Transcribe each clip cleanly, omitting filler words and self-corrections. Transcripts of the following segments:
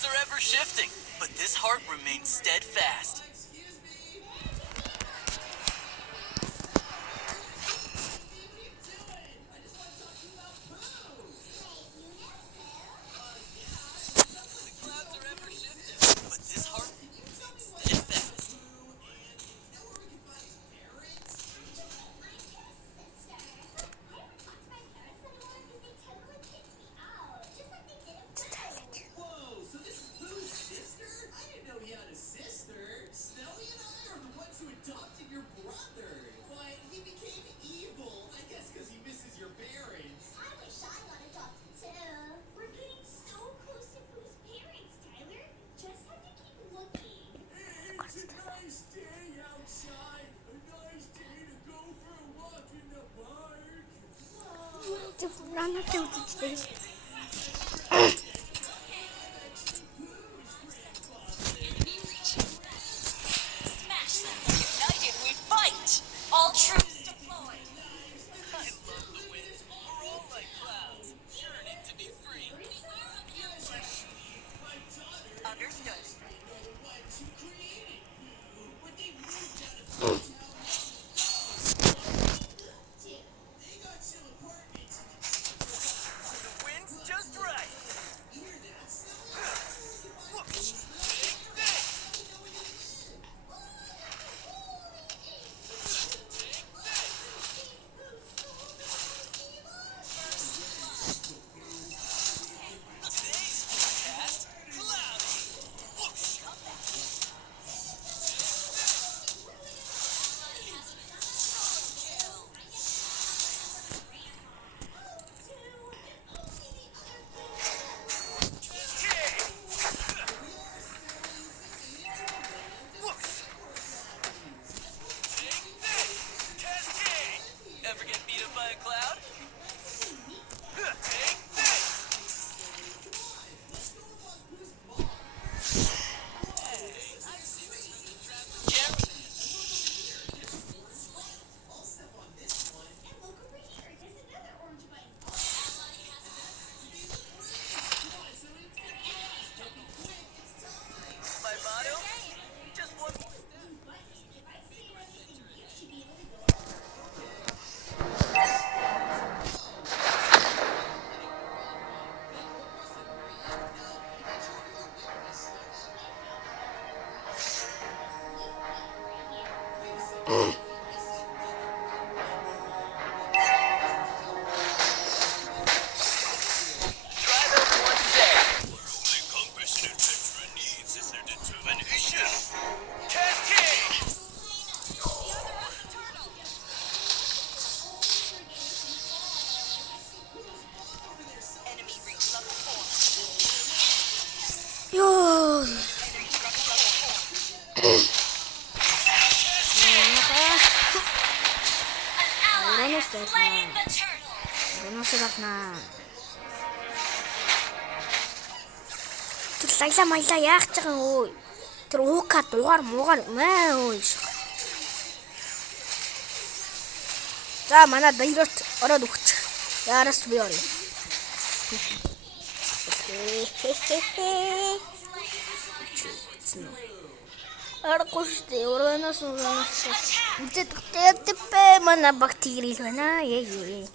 Are ever shifting, but this heart remains steadfast. Run up to the Smash them. United we fight. All troops deployed. I love the wind. We're all like clouds, yearning to be free. Understood. Лайла маяла яах гэж байгаа өө. Тэр уука дугаар муугаар маа өө. За манай баярт ороод өгч. Яараас би орё. Аргоштэй уранаас үзээд тэгтээ манай багт ирэл байна. Ээ.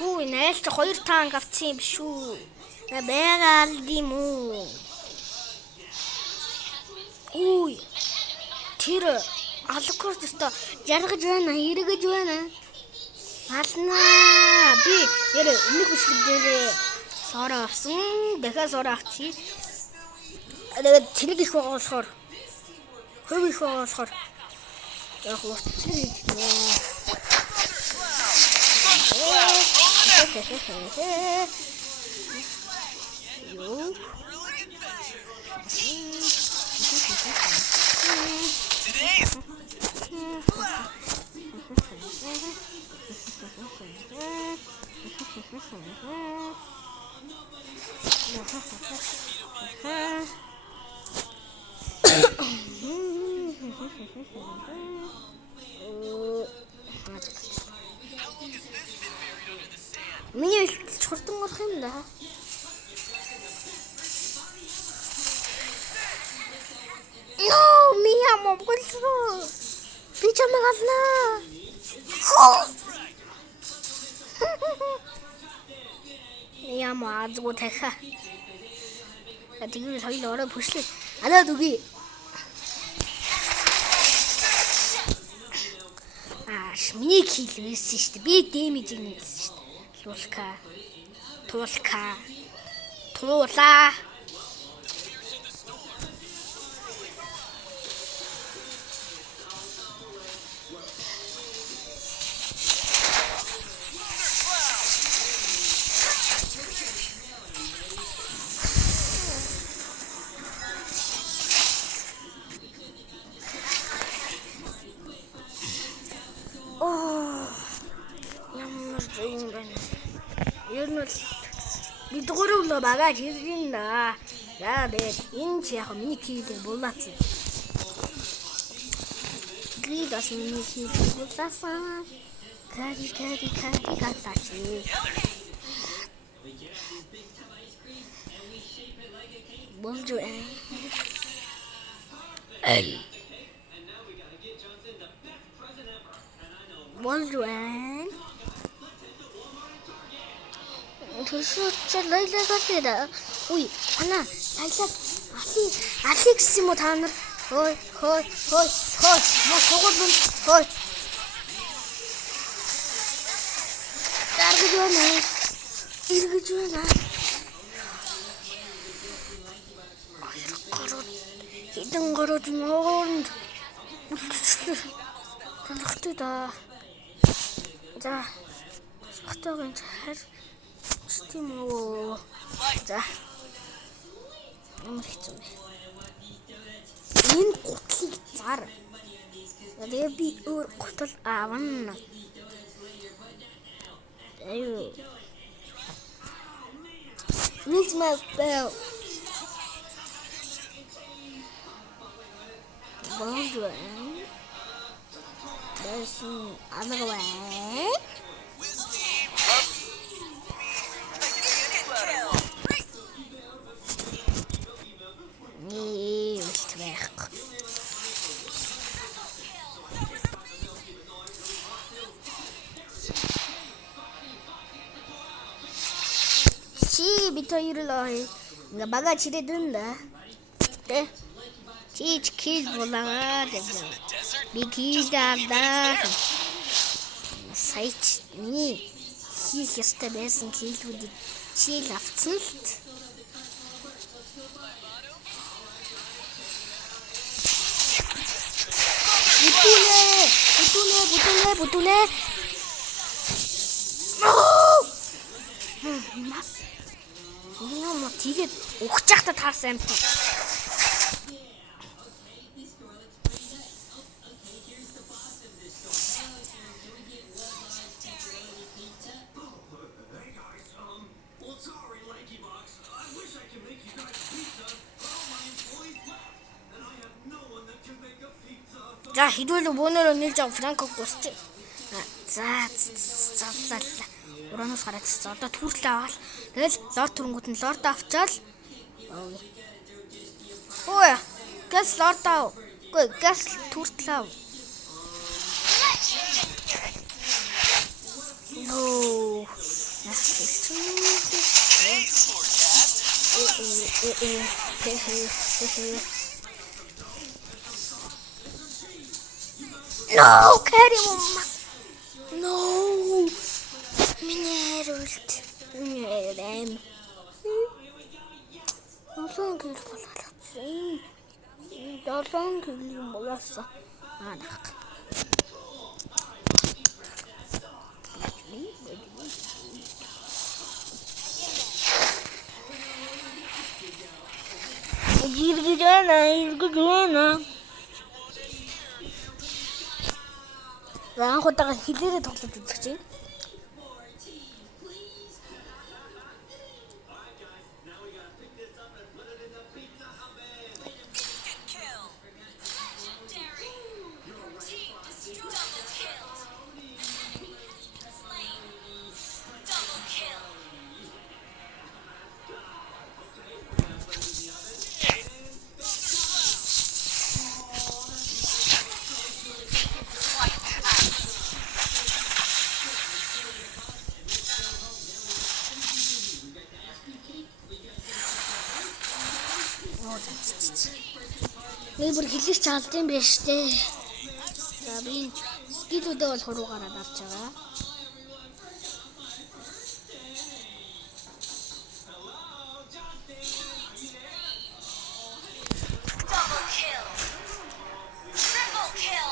Пүү нээлт 2 танк авсан юм шүү. Байгаа юм уу? Үй. Тэр алкорд өстө жаргаж байна, эргэж байна. Алнаа. Би ярэ өмнөх бүсгэл дээр сороо авсан. Дахиад сороо авчи. Тэгээд тэнэг их байгаа болохоор хөв их байгаа болохоор яг утсан юм. Yo. Today's Миний хэлт хурдан орох юм да. Мия монгол. Би чамайг авнаа. Яам аазгүй таха. Тэгээд хоёул орой пүшлээ. Анаад үгүй. Миний хил байсан шүү дээ. Би дэмэжиг нэгсэн шүү дээ. Туулаа. Ямар юм бэ? Ер нь бид гурав багаж ирэн да. Яа энэ ч яг миний кийлэг булаацсан. Гидас миний кийлэг булаасан. Кари галлачи. Bonjour. Bonjour. Төсөөч лайлаагаа. Үй, ана, лайлаа. Али гэсэн юм уу та нар? Хой. Мас суугаад байна. Хой. Иргэж байна. Хитэн гарууд нөөнд. Тэнхтэй да. За. Спортогийн хар тийм үү. За. Ямар хэцүү вэ? Энэ гутлыг зар. Тэгээд би өөр гутал аавна. Аюу. Needs my spell. Bonjour. There's another way. Nee, nicht weg. Бид хоёрлоо ингээ багаж ирээд байна. Тэ? Чи кил болоо. Би кил даа. Сайч миний хийх ёстой байсан килүүдийг чи л авцсан л. Бутунэ. Мас. Яа, тэгээд ухаж захта таарсан юм. За хідвэл бөөнөрөө нэлж ав франког босч. За. Уранус гараад ирсэн. Одоо түүрлээ аваад тэгэл лорд төрөнгүүд нь лорд авчаал. Ой. Газ лорд ав. Гүй газ түүрлээ ав. Ноо. No, carry mama. No. Минералт. Минерал. Олон гэр болоолаа. Долоон гэр болоосаа. Анах. Иргэж байна. За анх удаага хилээрээ тоглож үзэх чинь. Instant kill. Legendary. Team destroyed. Double kill. Enemy has been slain. Double kill. Би бүр хэлж чадсан байх штэ. За би скилүүдээ бол хуруугаараа дарж байгаа. Double kill. Triple kill.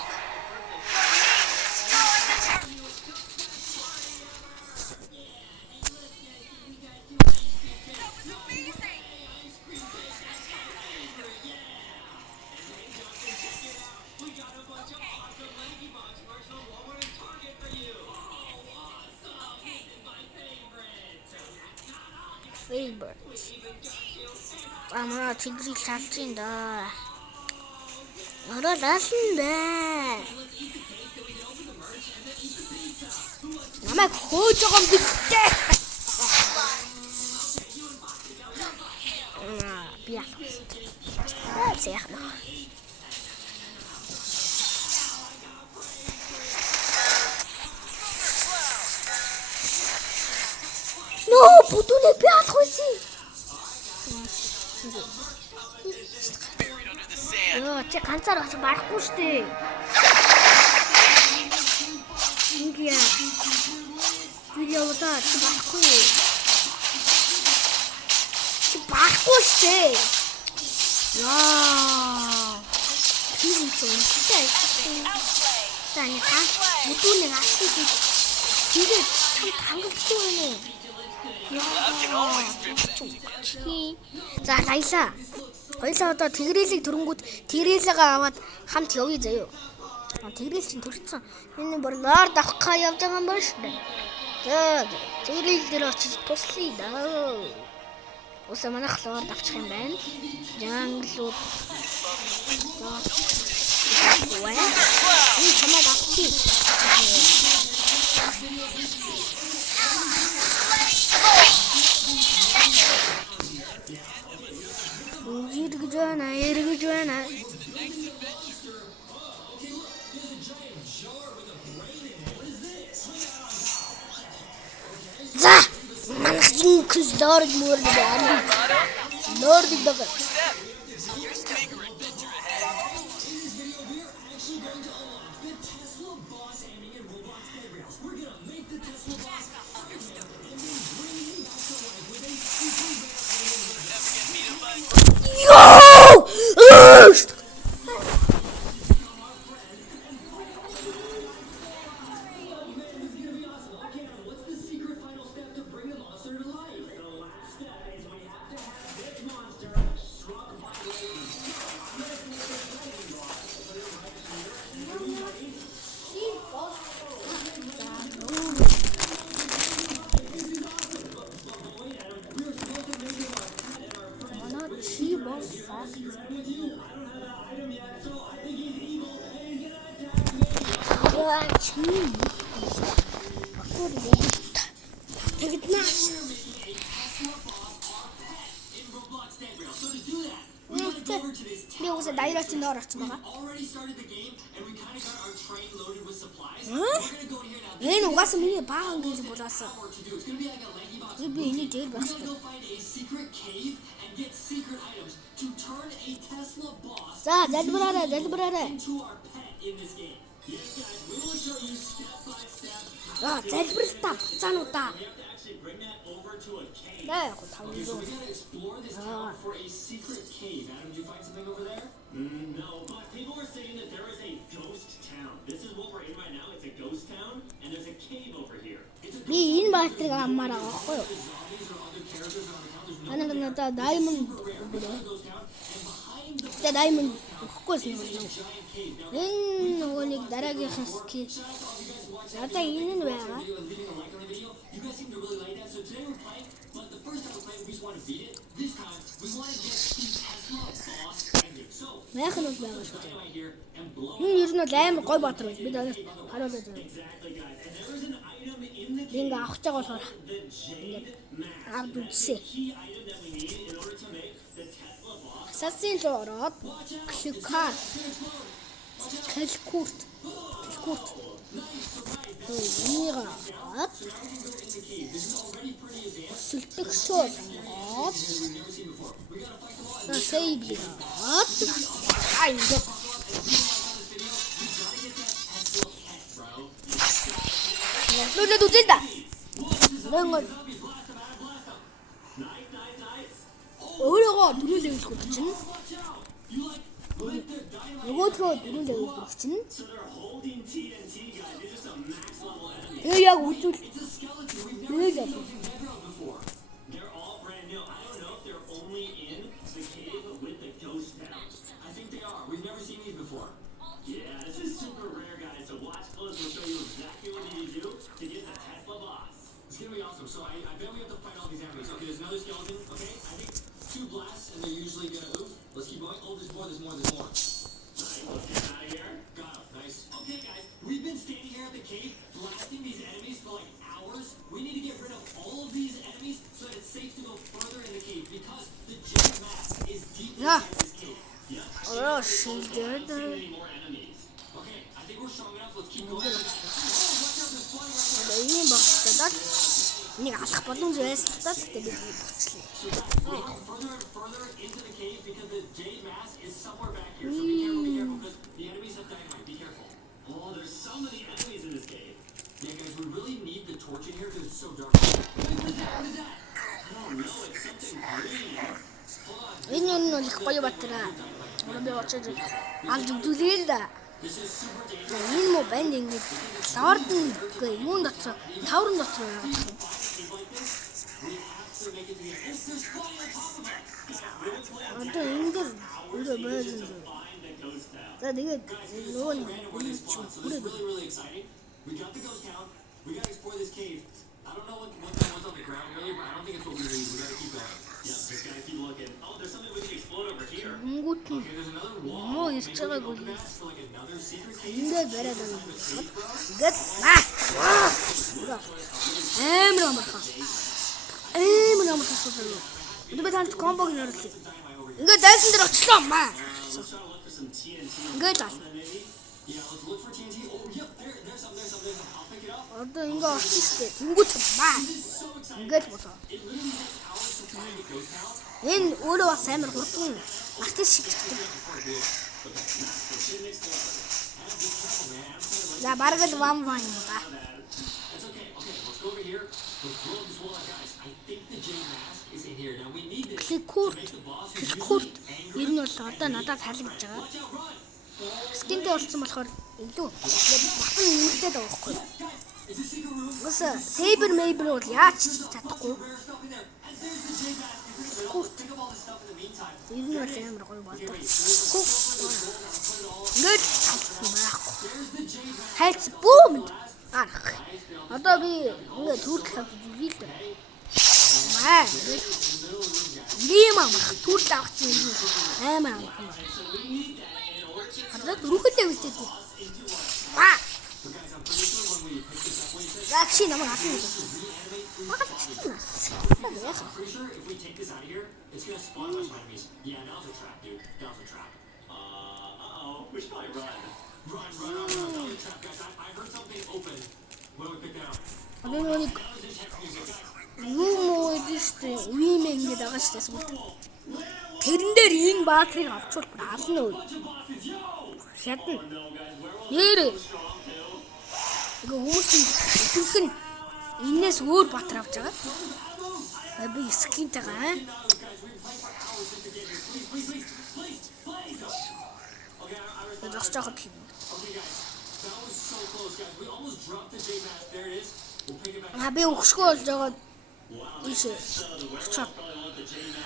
Your team destroyed the turret. That was amazing. Favorite. Амаа тигрийг салж ин да. Ороо лаасан дээ. Намайг хөөж байгаа юм битээ. Би яах вэ? Зяах нөө. No, будүнэ би алах байсан. Йоо, чи ганцаар очиж барахгүй штэ. Ингия. Видеода чи барахгүй. Чи барахгүй штэ. Яа. Тэр нь зөвхөн Outplay. таны будүнэ алсан. Тэгээд чам хангалтгүй байна. За лайлаа. Хоёлаа одоо тэгрэлийг төрөнгүүд тэгрэлээгээ аваад хамт явъя заяа. Тэгрэл чинь төрчихсөн. Энэ бүр лорд авахгаа явж байгаа юм байна шүү. За тэгрэл дээр очиж туслая даа. Уусаа манайх лорд авчих юм байна. Жанглууд. Энэ чамаа авчих. Эргэж байна. За, манайх чинь лорд мөр байна. Лорд байгаа. Your secret adventure ahead. Би үсэ дайратын доор очсон байгаа. Энэ угаасаа миний баахан гэл болоосоо. Би энийг дээр байх хэрэгтэй. За, залбираарай. За, залбиралтаа буцаануудаа. Yeah, We're gonna explore this town for a secret cave. Adam, did you find something over there? No, but people are saying that there is a ghost town. This is what we're in right now. It's a ghost town, and there's a cave over here. It's a баатрыг аммаар байгаа байхгүй юу? Надад diamond тэ diamond өгөхгүйсэн юм. Энэ нөгөө нэг дараагийнх нь skill. Надаа энэ нь байгаа. You guys seem to really like that. So today we're playing, but the first time we're playing, we just want to beat it. This time, we want to get the Tesla boss ending. So, Майх нь бол байгаа шүү дээ. dynamite here and blow. Энэ ер нь бол амар гой баатар байл. Бид харуулж байгаа. Exactly, guys. And there is an item in the Би ингээ авах байгаа болохоор the Jade Mask. авд үзсэн. Key item that we need in order to make the Tesla boss. Сасын руу ороод кликар. Калкурт. Энийг аваад сүлтгчөө аваад сейв аваад ингээ Лүлэд үзэл да. Нөгөө өөрөөгөө дөрүлээ үлгэх чинь. Нөгөөдгөө дөрүлээ үлгэх чинь. So they're holding TNT, guys. It's just a max level enemy. Тэгээ яг үзүүл. It's a skeleton. We've never Дөрүлээ. seen those in Bedrock before. They're all brand new. I don't know if they're only in the cave with the ghost towns. I think they are. We've never seen these before. Yeah, this is super rare, guys. So watch close. We'll show you exactly what you need to do to get the Tesla boss. It's gonna be awesome. So I bet we have to fight all these enemies. Okay, there's another skeleton. Okay, I think 2 blasts and they're usually gonna oof. Let's keep going. Oh, there's more. Nice. Let's get out of here. Got him. Nice. Okay, guys. We've been standing here at the cave blasting these enemies for like hours. We need to get rid of all of these enemies so that it's safe to go further in the cave because the Jade Mask is deep Yeah. inside this cave. Yeah. Ороо шилдээд Any more enemies? Okay, I think we're strong enough. Let's keep going. Oh, watch out! There's flying right there. ийм багтаад энийг алах боломж байсан та гэхдээ бид болчихлоо. So guys, we go further and further into the cave because the Jade Mask is somewhere back here. So be careful because the enemies have dynamite. Be careful. Oh, there's so many enemies in this cave. Yeah, guys, we really need the torch in here because it's so dark. What is that? What is that? I don't know. It's something green. Hold on. Энэ нь их гоё батраа. Би очиж алж үзүүлээ л да. This is super dangerous. За энэ муу банд ингэж лорд нь үгүй юун дотор таврын дотор байгаа. Cave like this, we have to make it to the end. There's flying on top of us. We've been playing Одоо ингэж өөрөө байж to find the ghost town. За тэгээд нөгөө нэг Random where they spawn, so this is really exciting. We got the ghost town. We gotta explore this cave. I don't know what was on the ground earlier, but I don't think it's what we need. We gotta keep going. Yeah, just gotta keep looking. Oh, there's something we can explode over here. өнгөт нь Okay, there's another wall. муу Maybe ирж we can байгааг open үгүй. that for like another secret cave. Ингээд бариад байгаа. Cave, bro. Ингээд амар амархан. Амар амархан шууд. Би танд комбог нөрлөө. Ингээд дайсан дээр очлоо маа. Let's try to look for some TNT. Ингээд ал. Maybe. Yeah, let's look for TNT. Oh, yep, there's some. I'll pick it up. Одоо ингээд очих штэ. Тэнгүүт маа. So exciting. Ингээд босоо. It literally takes hours to find the ghost town. Энэ өөрөө бас амар хурдан артист шиг чигтэй. За бараг л вам вам юм да. That's okay. Okay, let's go over here. Let's blow this wall out, guys. I think the Jade Mask is in here. Now we need this to Кликурт. make the boss who's Кликурт. usually angry. Ер нь бол одоо надад халигдж байгаа. Watch out, run! Скинтэй болсон болохоор илүү бахан нэмэгдээд байгаа байхгүй. Is this secret room? Бас сейбер мейбер бол яаж ч чадахгүй. Rare stuff in there. And there's the Jade Mask. Is this Кликурт. Think of all this stuff in the meantime. Ер нь бол амар гоё болдог. Ингээд талцсан байхгүй. There's the Jade Mask. Хайлт бүүм. Арах. Одоо би ингээд түртэл авч үзье л дээ. Маа. Ийм амарх түртэл авах чинь амар амарх. Одоо дөрөвхөлөө үлдээдэг. Маа. Зачи намайг авах юм. Маа. I'm pretty sure if we take this out of here, it's gonna spawn a bunch of enemies. Yeah, that was a trap, dude. That was a trap. Uh-oh. We should probably run. Run. That was a trap, guys. I heard something open when we picked it up. Одоо нэг That was intense music, guys. юу муу гэдэг штэ үемээ ингээд байгаа штэ сүлд. Тэрэн дээр энэ баатрыг авчвал ална уу? Хятад. Нэр. Ингээ хүмүүс ихэнх нь энэс өөр баатар авч байгаа. Би скинтэйгаа. Okay, Зогсож байгаа хэл. guys. That was so close, guys. We almost dropped the Jade Mask. There it is. Би өгшгөө болж байгаа. Ийш. Очоод.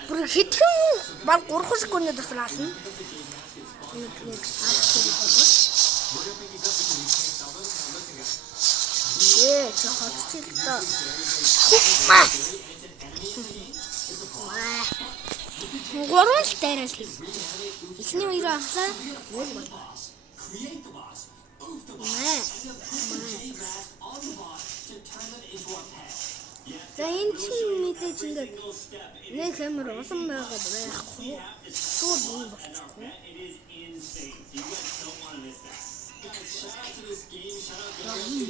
Бүр хитгэн баг 3 секундд таслаална. Нэг чохолчил та. Гурван дээрэл хий. Эхний хоёр ахлаа. За энэ чинь мэдээж ингээд нэг хэмэр улам байгаад байхгүй. Шууд юм болчихгүй.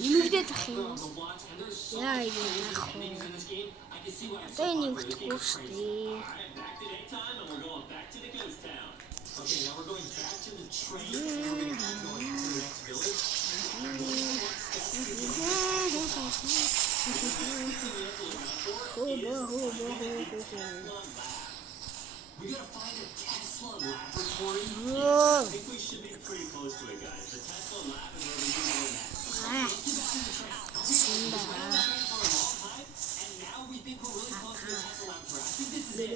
Имэдээ тах юм. Яа юм яах вэ? Одоо энэ өгөхгүй шүү дээ. Okay, now we're going back to the train and we're going to keep going to the next village. We gotta find a Tesla laboratory. I think we should be pretty close to it, guys. The Tesla lab is where we do all that. And now we think we're really close to the Tesla laboratory. I think this is it. Is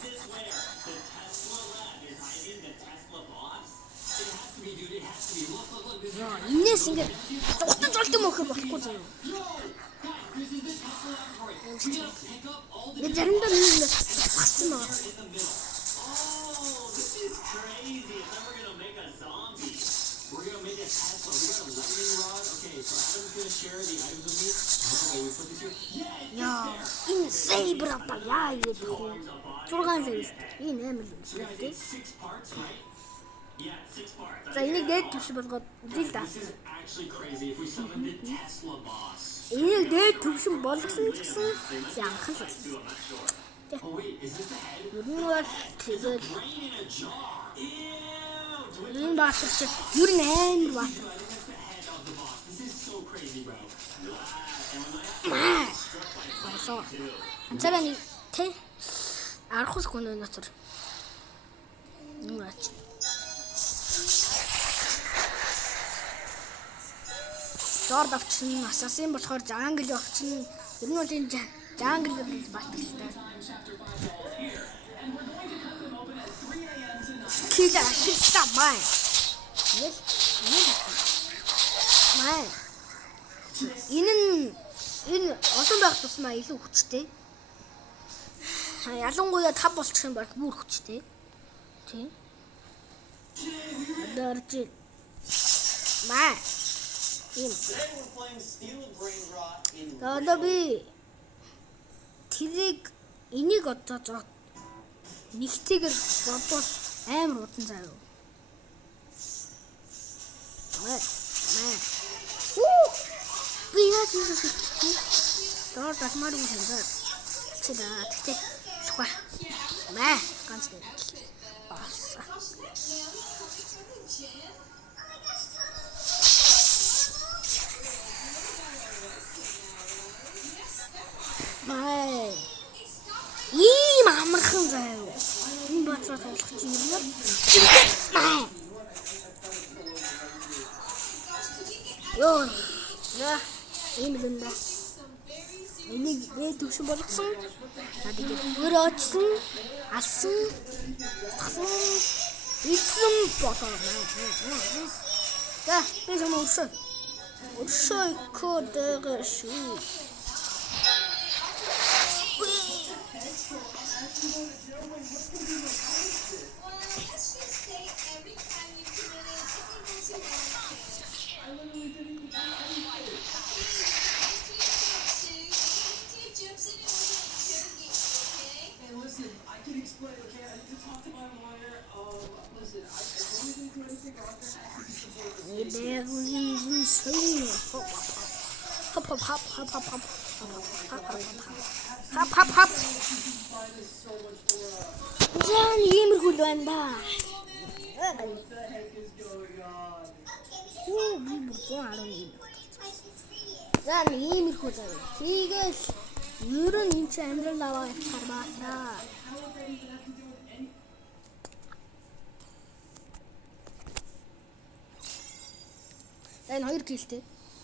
this where the Tesla lab is hiding the Tesla boss? It has to be, dude. It has to be. Look, this is Инээс ингээд зугтан жолтой мөхөр болохгүй заяа. this is the Tesla laboratory. We gotta pick up all the Би заримдаа нэг багсан байгаа. in the middle. Oh, this is crazy. Then we're gonna make a zombie. We're gonna make a Tesla. We got a lightning rod. Okay, so Adam's gonna share the items with me. Okay, we put this here. Yeah, Яа, энэ сейбр апа яа гэдэг вэ? 6 левел. Энэ амар юм шиг тийм. 6 parts, right? Yeah, 6 parts. За энийг дээд төвш болгоод үзэл да. This is actually crazy if we summon the Tesla boss. Энийг дээд төвшин болгосон ч гэсэн янхан л. Dude, I'm not sure. Oh wait, is this the head? Ер нь бол тэгэл Brain in a jar. Ew. энэ баатар чи ер нь амар баатар. I think that's the head of the boss. This is so crazy, bro. Босоо. Анцаараа нэг тэ 10 секунд дотор. Нүраач. Зор давчин асасын болохоор жангл явчин. Ер нь бол энэ жангл гэж баталтай. Кида ашиглаа май. Май. Энэ олон байх тусмаа илүү хүчтэй. Ялангуяа 5 болчих юм бол бүр хүчтэй. Тийм. Дөрж. Май. Ийм. Одоо би тэрийг энийг одоо зоо нэгтэйгээр бодвол амар удан заяа. Май. Би яаж юм бэ? Доор дасмаар юм байна. Чидаа тэгтээ. Сухаа. Май. Ганц дээр. Бааса. Май. Ийм амархан заяа. Энэ бацаа тоглох чинь юм байна. Май. Йоо. За, ийм юм да. Энийг төвшин болгосон. Тэгээд өөрөө очсон, алсан, тагсан, ийдсэн болоо. За, би юм өшөө. Өшөө кодэр шүү. Listen, I can explain, okay? I need to talk to my lawyer. Listen, I totally didn't do anything wrong. There has to be some sort of Hop. Зан иймэрхүү байна да. What the heck is going on? Би бүр 111. Зан иймэрхүү зав. Тийгээс ер нь энэ ч амьдрал аваа ятгаар баатаа. Энэ хоёр килтэй.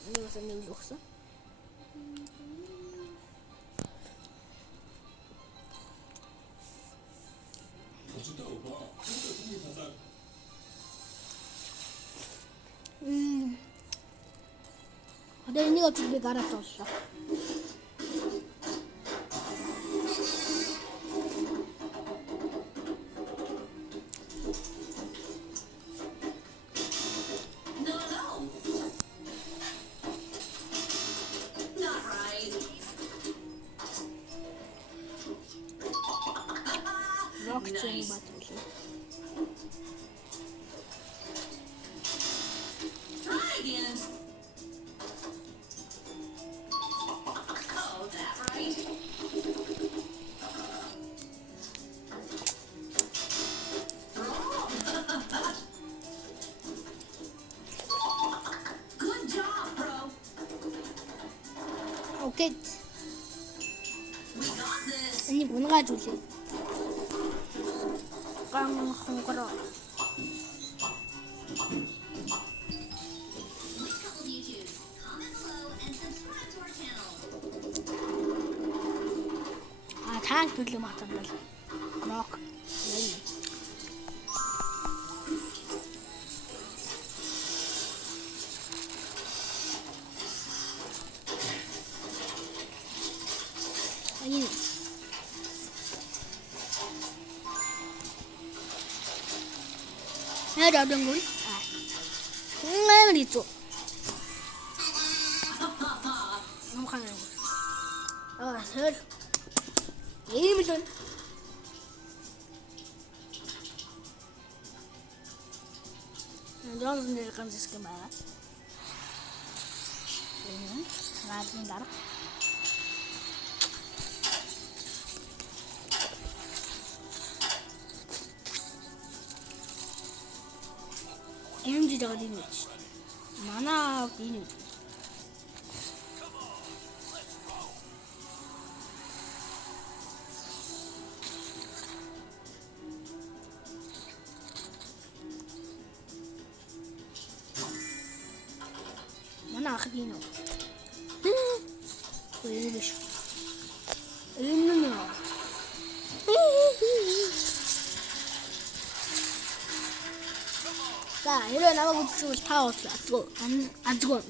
Энэ бас нэг л өгсөн. Одоо энийг авч би гараад тууллаа. No, no. Not right. Рокчэн Nice. батлаа. Try again. Oh, that right. Good job, bro. Окей. We got this. Энийг унгааж үлээ. Хонгороо. Which couple do you choose? Comment below and subscribe to our channel. Таанк төлөв матандал. Рок. Ани. Яа дэнгүүл. Мэрицо. Нухаа. Сэр. Иймлэн. Johnson нэр ганцс юм байна. Энэ наадын дараа. Энэжид байгаа юм чи. Манай энэ. Манай ах дийнэ. Үгүй биш. Энэ нэ. За, хэрвээ намайг үзчихвэл та уучлаа. Азгүй.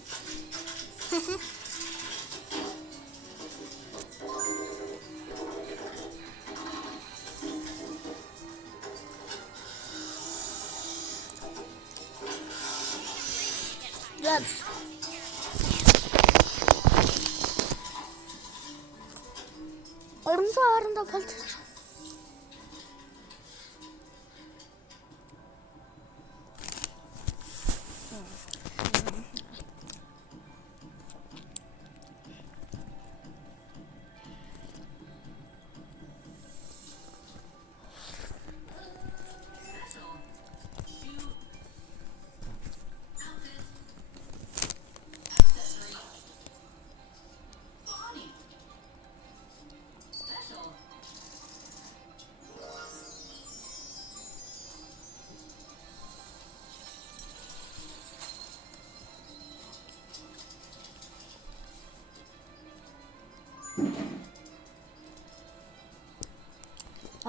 Yes. Орноо болт.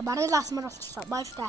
Барыг асмар болчихлоо. Баяртай.